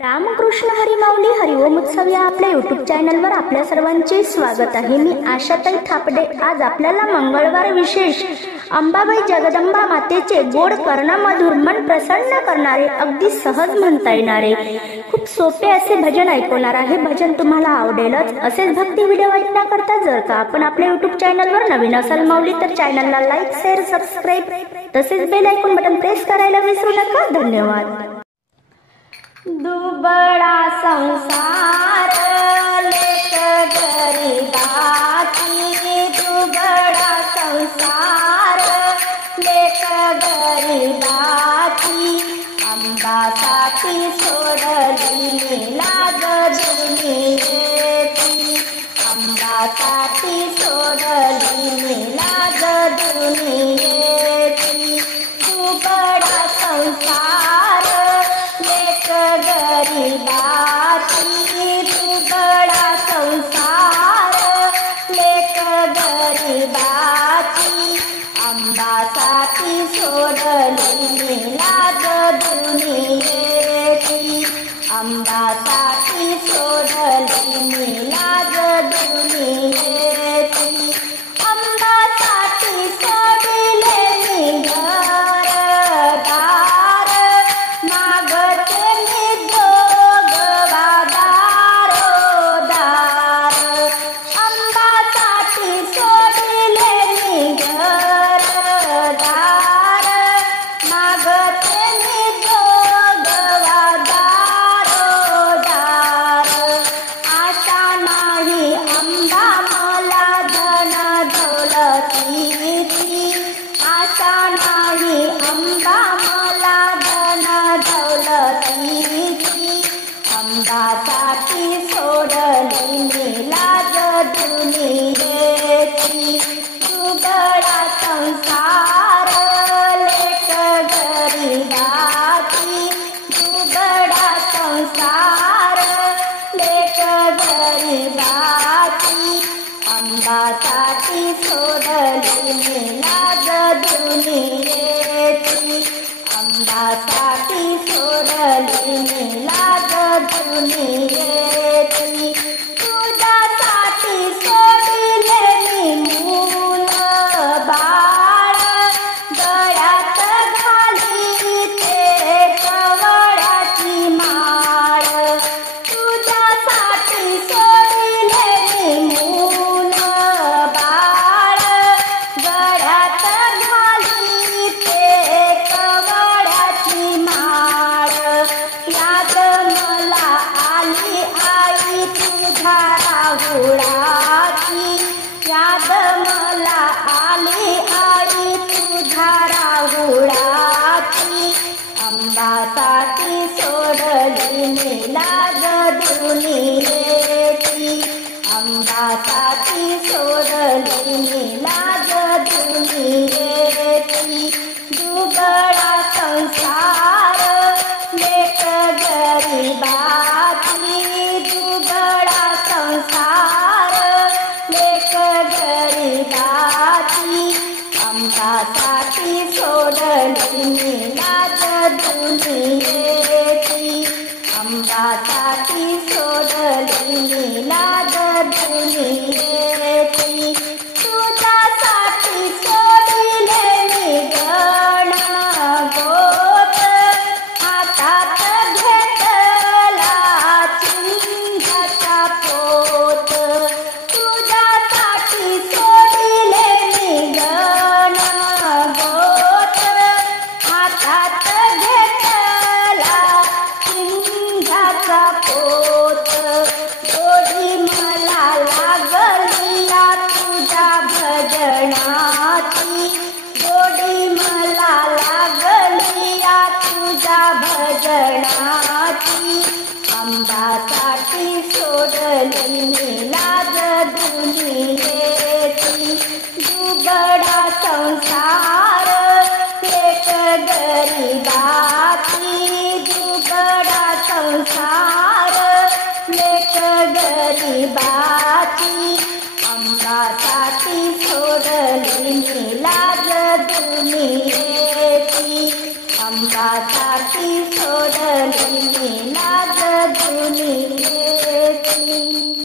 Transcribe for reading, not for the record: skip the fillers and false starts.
रामकृष्ण हरी माऊली हरिओम उत्सव या आपल्या यूट्यूब चॅनलवर आपल्या सर्वांचे स्वागत आहे। मी आशाताई थापडे। आज आपल्याला मंगळवार विशेष अंबाबाई जगदंबा मातेचे गोड कर्णमधुर मन प्रसन्न करणारे अगदी सहज म्हणता येणारे खूप सोपे असे भजन ऐकवणार आहे। भजन तुम्हाला आवडेलच। असेच भक्ती व्हिडिओ ऐकण्याकरता जर का आपण आपल्या यूट्यूब चॅनलवर नवीन असाल माऊली तर चॅनलला लाईक शेअर सबस्क्राईब तसेच बेल आयकॉन बटन प्रेस करायला विसरू नका। धन्यवाद। दुबळा संसार लेक गरिबाची, दुबळा संसार लेक गरिबाची, अंबासाठी सोडली लाज दुनियेची, अंबासाठी सोडली लाज दुनियेची, दुबळा संसार लेक गरिबाची, दुबळा संसार लेक गरिबाची, अंबासाठी सोडली लाज दुनियेची, अंबासाठी सोडली लाज दुनियेची, अंबासाठी सोडलेली घर दार, मागते मी अंबासाठी सोडलेली घर दार, मागते मी दार, आशा नाही अंबा मला धन दौलतीची, आशा नाही अंबा मला धन दौलतीची, अंबासाठी सोडली लाज दुनियेची, दुबळा संसार लेक गरिबाची, दुबळा संसार लेक गरिबाची, अंबासाठी सोडली लाज दुनियेची, अंबासाठी सोडली लाज दुनियेची, तुझ्यासाठी सोडलेली मूल बाळ, गळ्यात घाली ते कवळ्याची माळ, तुझ्यासाठी सोडलेली मूल बाळ, गळ्यात घाली ते कवळ्याची माळ, याद मला आली आई तुझ्या राहुळाची, याद मला आली आई तुझ्या राहुळाची, अंबासाठी सोडली लाज दुनियेची, अंबासाठी सोडली लाज दुनियेची, दुबळा संसार लेक गरिबाची, दुबळा संसार लेक गरिबाची, अंबासाठी सोडली लाज दुनियेची, अंबासाठी